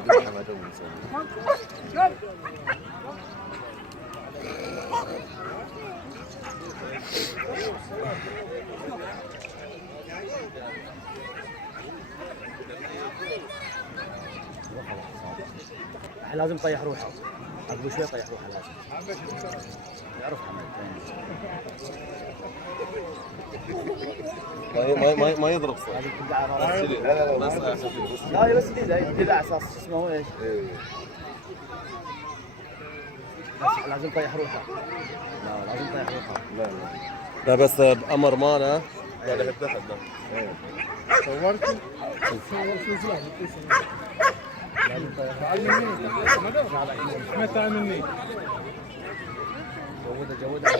نجيب حماده ونسوي. لازم يطيح روحه، قبل شوي يطيح روحه لازم يعرف حمد. ما يضرب صوت. هذه تدعى لا بس لا هي بس كذا تدعى اساس اسمه ايش؟ لازم يطيح روحه. لا لازم يطيح روحه. لا بس بأمر ماله قاعد يتدخل ده. صورت؟ متى مني؟ جودة